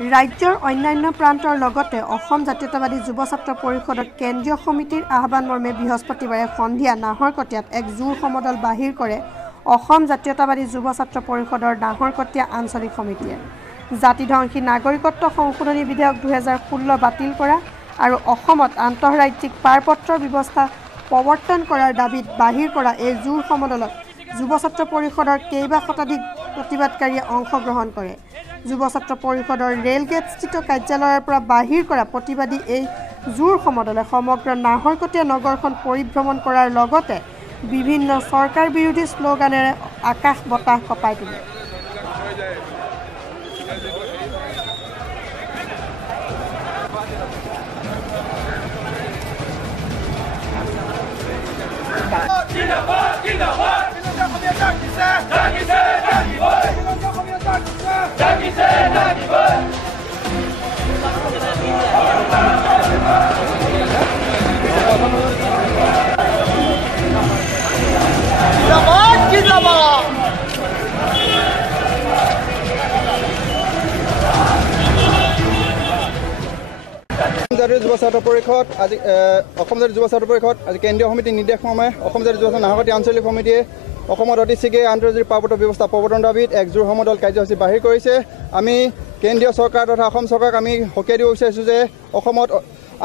ৰাজ্যৰ অন্যান্য প্ৰান্তৰ লগতে অসম জাতীয়তাবাদী যুৱ ছাত্ৰ পৰিষদৰ কেন্দ্ৰীয় সমিতিৰ আহ্বান মৰ্মে বৃহস্পতিবাৰে সন্ধিয়া নাহৰকটীয়াত এক জোৰ সমদল বাহিৰ কৰে অসম জাতীয়তাবাদী যুৱ ছাত্ৰ পৰিষদৰ নাহৰকটীয়া আঞ্চলিক সমিতিয়ে। জাতিধ্বংসী নাগৰিকত্ব সংশোধনী বিধেয়ক 2016 বাতিল কৰা আৰু অসমত আন্তঃৰাজ্যিক পাৰপত্ৰৰ ব্যৱস্থা প্ৰৱৰ্তন কৰাৰ দাবীত বাহিৰ কৰা এই জোৰ সমদলত যুৱ ছাত্ৰ পৰিষদৰ কেইবা শতাধিক প্ৰতিবাদকাৰীয়ে অংশগ্ৰহণ কৰে। যুৱ ছাত্ৰ পৰিষদৰ ৰেলগেটস্থিত কাৰ্যালয়ৰ পৰা বাহিৰ কৰা প্ৰতিবাদী এই জোৰ সমদলে সমগ্ৰ নাহৰকটীয়া নগৰখন পৰিভ্ৰমণ কৰাৰ লগতে বিভিন্ন চৰকাৰ বিৰোধী শ্লোগানেৰে আকাশ বতাহ কঁপাই তোলে। জাতীয় যুৱ ছাত্ৰ পৰিষদ আজি অসম জাতীয় যুৱ ছাত্ৰ পৰিষদ আজি কেন্দ্ৰীয় সমিতিৰ নিৰ্দেশমৰ্মে অসম জাতীয় যুৱ নাহৰকটীয়া আঞ্চলিক সমিতিয়ে অসমত অতি শীঘ্ৰে আন্তৰ্জাতিক পাৰপত্ৰ ব্যৱস্থা প্ৰৱৰ্তন দাবীত এক জোৰ সমদল কাৰ্যসূচী বাহিৰ কৰিছে। আমি কেন্দ্ৰীয় চৰকাৰ তথা অসম চৰকাৰক আমি সকীয়াই দিব বিচাৰিছোঁ যে অসমত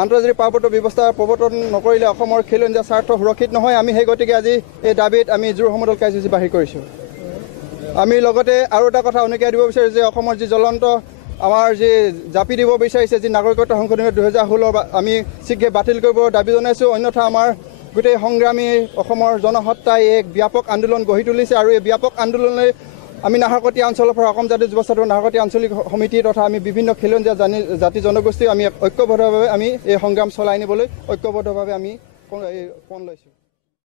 আন্তৰ্জাতিক পাৰপত্ৰ ব্যৱস্থা প্ৰৱৰ্তন নকৰিলে অসমৰ খিলঞ্জীয়া স্বাৰ্থ সুৰক্ষিত নহয়। আমি সেই গতিকে আজি এই দাবীত আমি জোৰ সমদল কাৰ্যসূচী বাহিৰ কৰিছোঁ। আমি লগতে আৰু এটা কথা উনুকিয়াই দিব বিচাৰিছোঁ যে অসমৰ যি জ্বলন্ত আমাৰ যি জাপি দিব বিচাৰিছে যি নাগৰিকত্ব সংশোধনী 2016 আমি শীঘ্ৰে বাতিল কৰিব দাবী জনাইছোঁ। অন্যথা আমাৰ গোটেই সংগ্ৰামী অসমৰ জনসত্তাই এক ব্যাপক আন্দোলন গঢ়ি তুলিছে আৰু এই ব্যাপক আন্দোলনে আমি নাহৰকটীয়া অঞ্চলৰ পৰা অসম জাতীয় যুৱ ছাত্ৰ নাহৰকটীয়া আঞ্চলিক সমিতি তথা আমি বিভিন্ন খিলঞ্জীয়া জাতি জনগোষ্ঠী আমি ঐক্যবদ্ধভাৱে আমি এই সংগ্ৰাম চলাই নিবলৈ ঐক্যবদ্ধভাৱে আমি পণ লৈছোঁ।